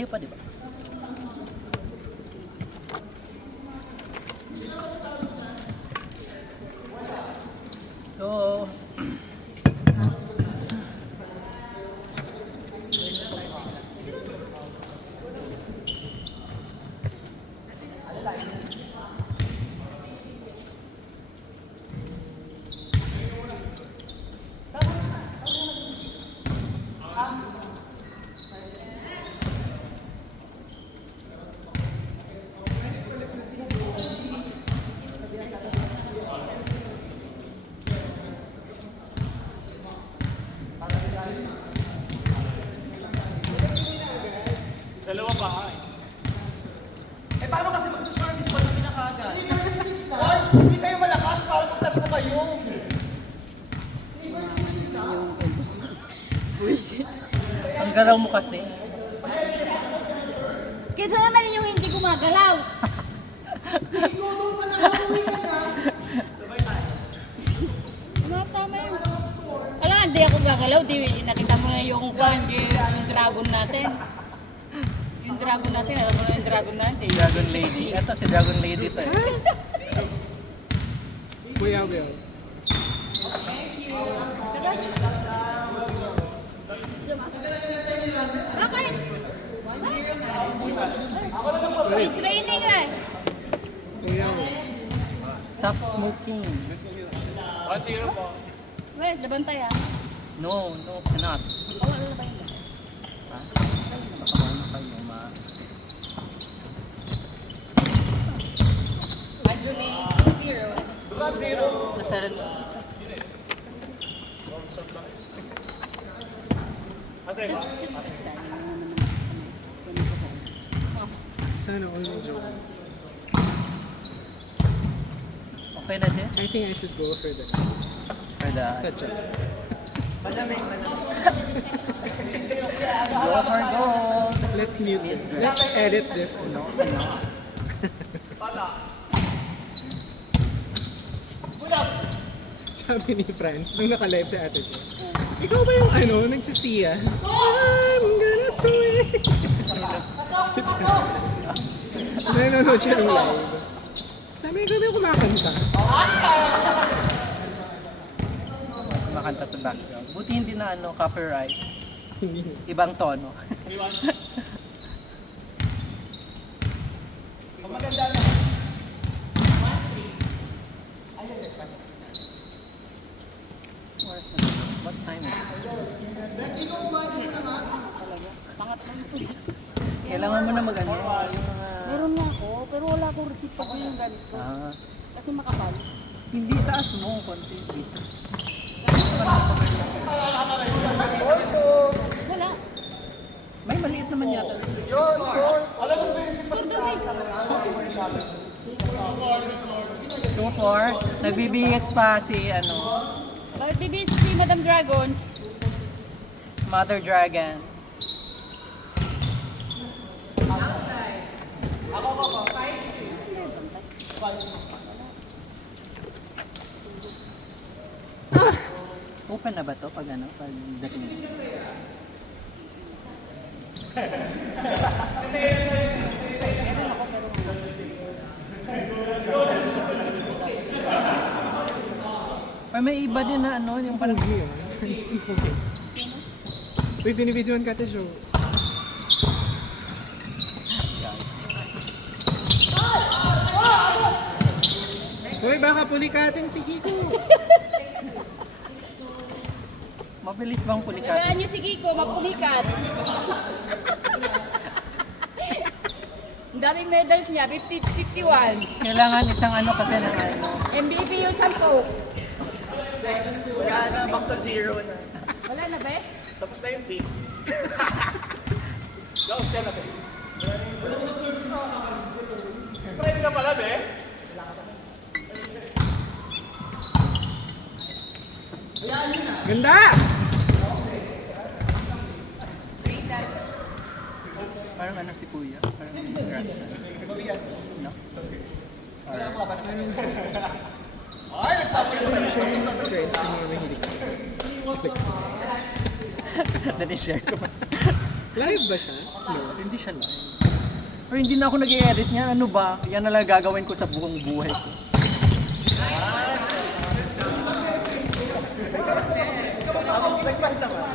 Ayaw pa, di ba? So, Dalawa pa ha. Eh paano kasi mag-service pag hindi nakagad? Hindi kayo malakas, para magtatlo kayo. ang galaw mo kasi. Kaysa naman yung hindi gumagalaw. Tama yun. Wala, hindi ako gagalaw. Di, nakita mo na yung dragon natin. Yung dragon natin, alam mo na yung dragon natin. Dragon Lady. Ito si Dragon Lady to eh. Kuya Will. Okay. It's raining eh. Kuya Will. Stop smoking. 1-0 po. Where's the bantay ah? No, cannot. Wala na ba yun? Ha? Baka ano kayo, ma... Actually, 0. 2-0. Nasaran... Kasi ba? Sana all mo joke. Okay na, Je? I think I should go for the For the... ketchup. Go for gold! Let's mute this. Let's edit this. Ano? Sabi ni Franz, nung naka-live sa ate siya, ikaw ba yung ano, nagsisiya? I'm gonna swing! Si Franz. Nanonood siya nung live. Sabi, ikaw ba yung kumakanta? Makanta sa background. Buti hindi na ano, copyright. Hindi. Ibang tono. What time is it? Kailangan mo na mag-ano, yung mga... Meron na ako, pero wala akong receipt pag yung ganito. Ah, Kasi makapal. hindi taas mo, konti dito. Wala. May maliit naman yata. Score kami. 2-4. Nagbibihis pa si ano, Bibis si Madam Dragons. Mother Dragon. Open na ba to pag ano, pag dating? Or may iba din na ano, yung parang Pogi yun. Si Pogi. Uy, binibidyoan ka ito, show. Uy, baka pulikatin si Kiko. mabilis bang pulikat. Tagaan niyo si Kiko, mapulikat. Ang daming medals niya, 51. Kailangan isang ano kasi ng ano. MVP yung 10. Wala na, back to 0 na. Wala na ba eh? Tapos na yung team. Gaos ka na ba? Try ka pala, be? Ganda! Parang ano si Kuya. Parang no? Ay, nagpapalit na siya. Friends, yung mga mahilig. Dali share ko. Live ba siya? No. Hindi siya live. Or hindi na ako nag-i-edit niya. Ano ba? Yan na lang gagawin ko sa buong buhay ko. Nagpas naman.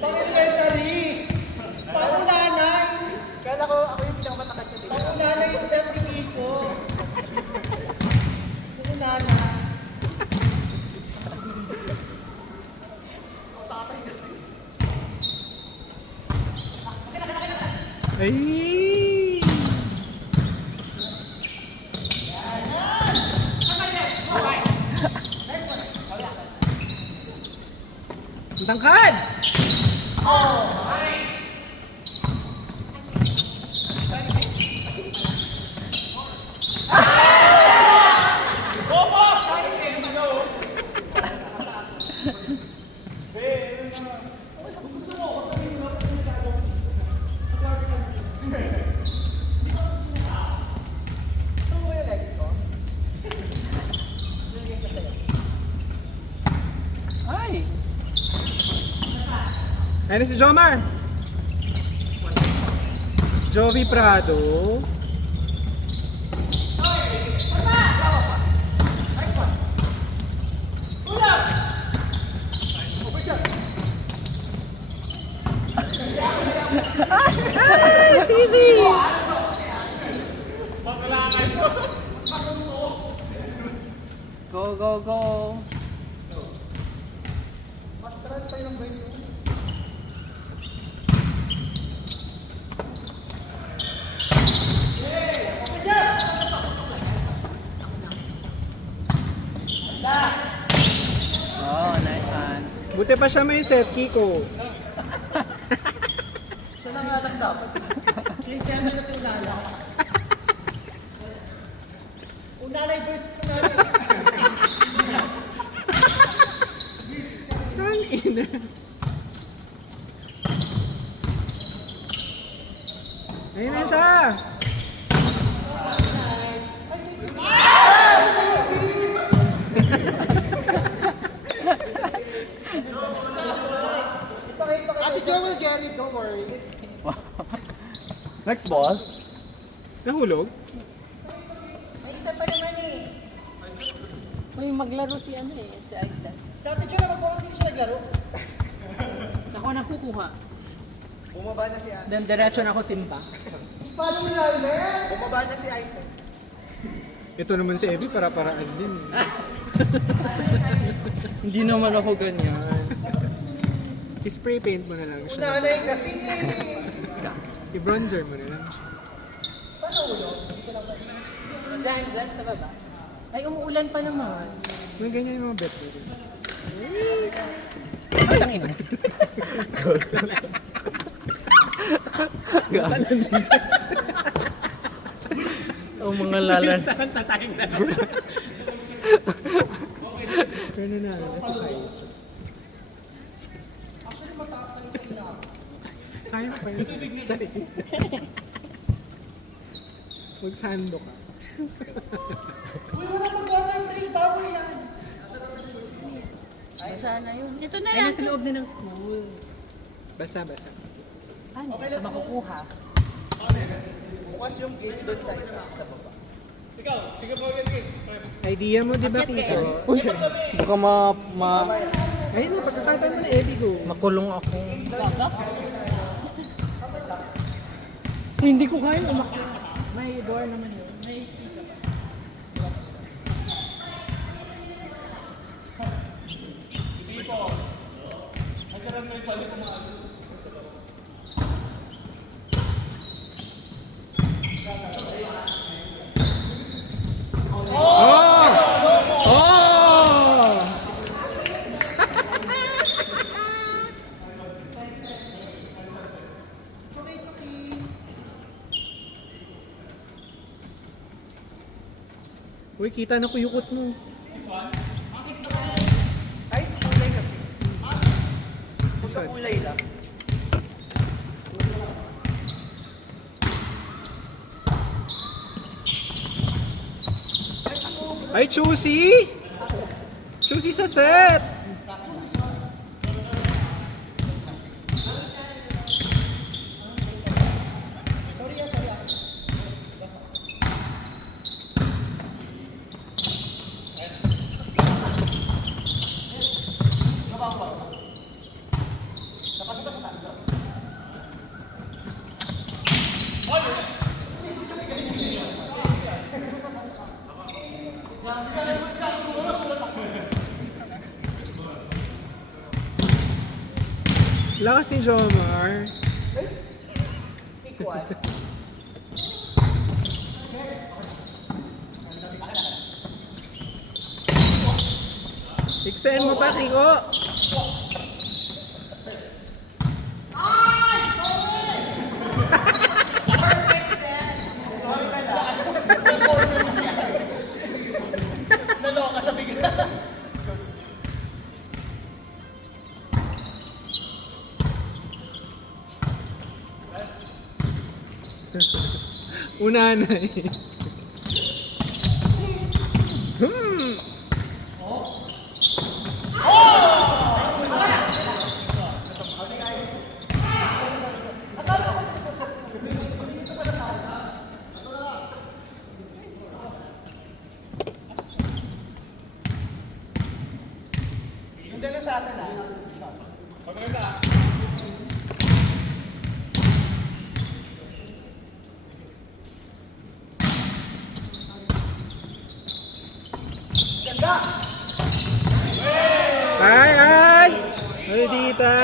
Elementary! Pangunanay! Kala ko ako yung pinakamatakat sa dito. Pangunanay yung set ni Kiko. Pangunanay. Ay! Ang tangkad! Ay! Ayun na si Jomar! Jovi Prado. Ay, Sisi! Go, go, go! Oh, nice one. Buti pa siya may set, Kiko. Siya na nga lang dapat. Cristiano na si Unala. Unalay versus Unalay. Ang ina. Ayun na siya. Ate Jo will get it, don't worry. Next ball. Nahulog? May isa pa naman eh. Uy, maglaro si ano eh, si Aiza. Sa Ate Jo na magpapasinin siya naglaro. Ako na kukuha. Bumaba na si Ate. Then diretso na ako timba. Paano mo na, man? Bumaba na si Isaac. Ito naman si Evie para-paraan din. Hindi naman ako ganyan. I-spray paint mo na lang siya. Unalay kasi eh. I-bronzer mo na lang siya. Diyan, sa baba. Ay, umuulan pa naman. May ganyan yung mga bet mo. Ang ina. Oh, mga lalan. Pero nanalo na si Kais. Kaya pa yun. Sorry. Magsando ka. Uy, wala mag-water break. Bawal yan. Sana yun. Ito na Ay, lang. nasa loob din ng school. Basa-basa. Ano? Okay, let's Makukuha. Bukas yung gate doon sa isa, sa baba. Idea mo, di ba, Kiko? Baka Ayun na, pagkakataon mo na Evie go. makulong ako. Hindi ko kaya umakit. May door naman yun. May Oh! Uy, kita na kuyukot mo. Ay, kulay kasi. This one. Kulay lang. Ay, Chusi! Chusi sa set! Lakas ni Jomar. Equal. Iksain mo pa, Kiko. Naloka sa bigla. Una na eh. Yung dala sa atin ah. Ay, ay! Maldita!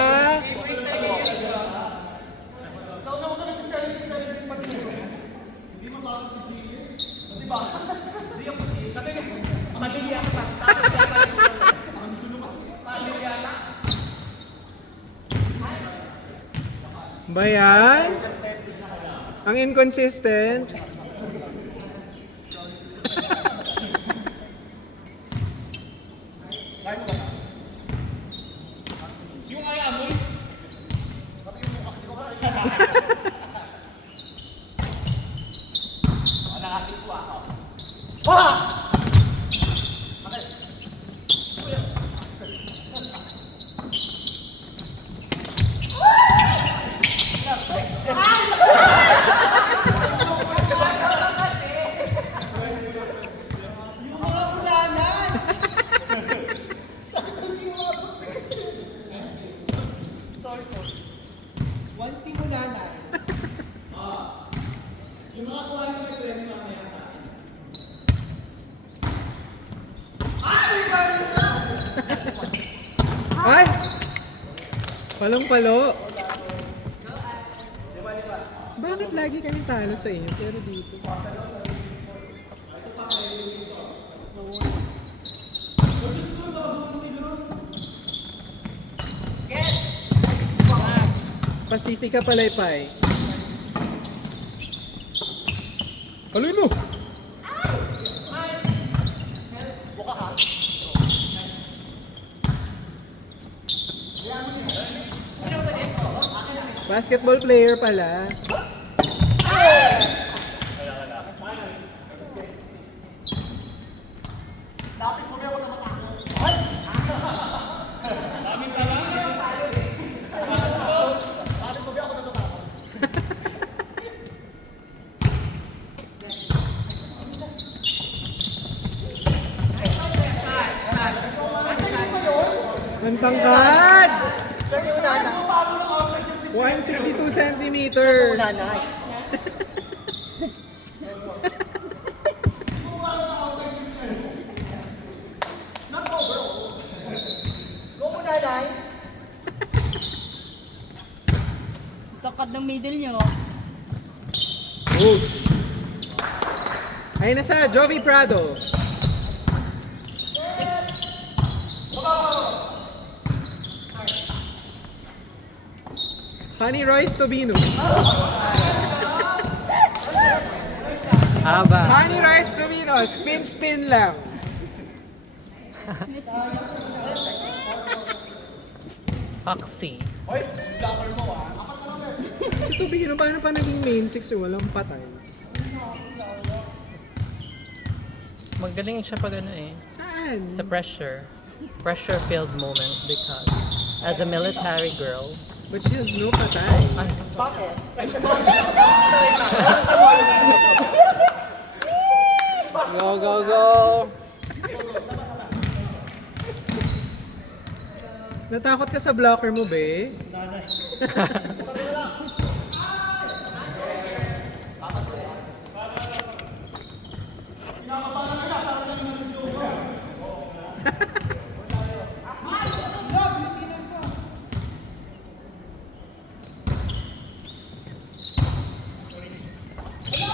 Ba yan? Ang inconsistent. One team muna na. Ay! Palong-palo. Bakit lagi kami talo sa inyo? Pero dito. Pacifica Palaypay. Haluin mo! Basketball player pala. Ang tangkad! 162 centimeters. Wala na. Go muna na. Takad ng middle niyo. Coach. Ayun na sa Jovi Prado. Honey Royce Tobino. Haba. Honey Rice Domino, spin lang. Foxy. Hoy, blocker mo ah. Si Tobino, paano pa naging main 6 yung walang patay? Magaling siya pag ano eh, Saan? sa pressure-filled moment because as a military girl, But she has no patay. Go, go, go. Natakot ka sa blocker mo, be?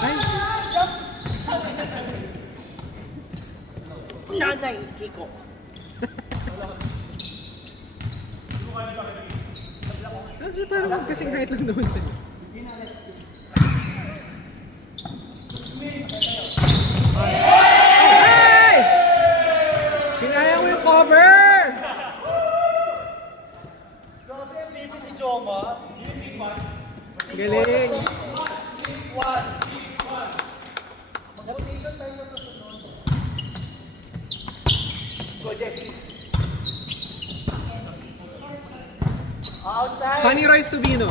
Ay, Nanay, Kiko. actually, parang kasing height lang naman sila. Ay! Sinayang mo yung cover! Grabe, MVP si Joma. Galing! Go, Jesse. Outside. Honey Rice Tobino.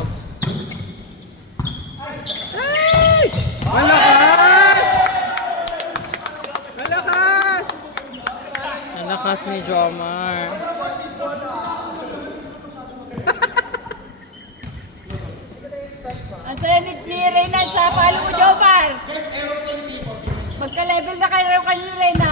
Ay! Malakas! Malakas! Ang lakas ni Jomar. Ang saya ni Reyna sa palo mo, Jomar. Magka-level na kayo ni Reyna.